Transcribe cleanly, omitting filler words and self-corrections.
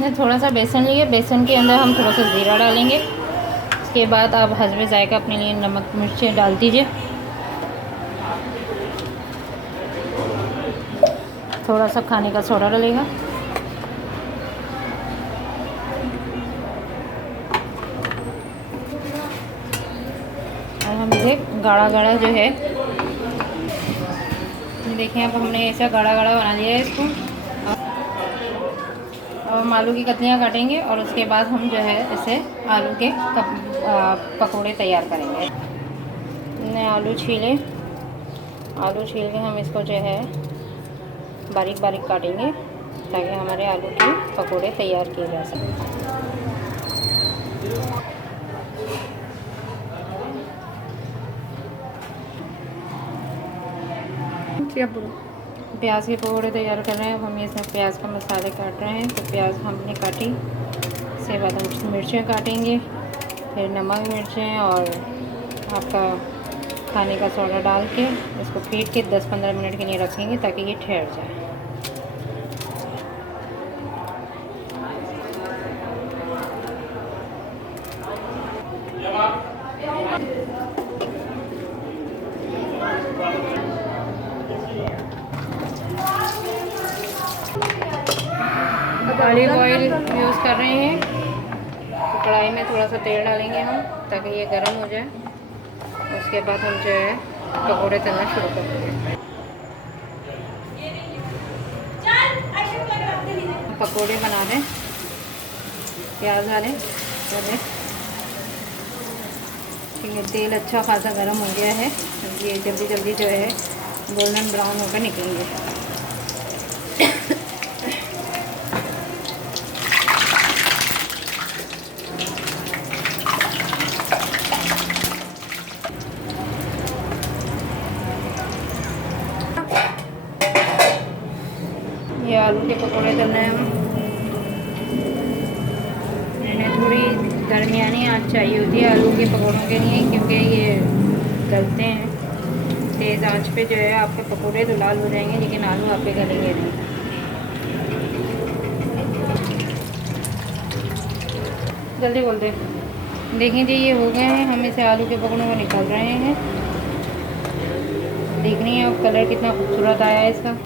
हमने थोड़ा सा बेसन लिए, बेसन के अंदर हम थोड़ा सा ज़ीरा डालेंगे। उसके बाद आप हस्बे जायका अपने लिए नमक मिर्चें डाल दीजिए। थोड़ा सा खाने का सोडा डलेगा। और हम इसे गाढ़ा गाढ़ा जो है, देखिए अब हमने ऐसा गाढ़ा गाढ़ा बना लिया है इसको। अब हम आलू की कतलियाँ काटेंगे और उसके बाद हम जो है इसे आलू के पकोड़े तैयार करेंगे। हमने आलू छीले, आलू छील के हम इसको जो है बारीक बारीक काटेंगे ताकि हमारे आलू के पकोड़े तैयार किए जा सकें। प्याज के पकौड़े तैयार कर रहे हैं। अब हम इसमें प्याज का मसाले काट रहे हैं। तो प्याज हमने काटी, उसके बाद हम मिर्चें काटेंगे, फिर नमक मिर्चें और आपका खाने का सोडा डाल के इसको पीट के 10-15 मिनट के लिए रखेंगे ताकि ये ठहर जाए। ऑलिव ऑयल यूज़ कर रहे हैं, तो कढ़ाई में थोड़ा सा तेल डालेंगे हम ताकि ये गर्म हो जाए। उसके बाद हम जो है पकौड़े तलना शुरू कर देंगे। पकौड़े बना दें, प्याज डालें, ठीक है। तेल अच्छा खासा गर्म हो गया है। ये जल्दी जल्दी जो है गोल्डन ब्राउन होकर निकलेंगे। ये आलू के पकौड़े तलने हैं। इन्हें थोड़ी दरमियानी आंच चाहिए होती है आलू के पकौड़ों के लिए, क्योंकि ये गलते हैं। तेज़ आंच पे जो है आपके पकौड़े तो लाल हो जाएंगे लेकिन आलू आपके गलेंगे नहीं। जल्दी बोल दे। देखिए जी ये हो गए हैं। हम इसे आलू के पकौड़ों को निकाल रहे हैं। देख रही हैं आप कलर कितना खूबसूरत आया है इसका।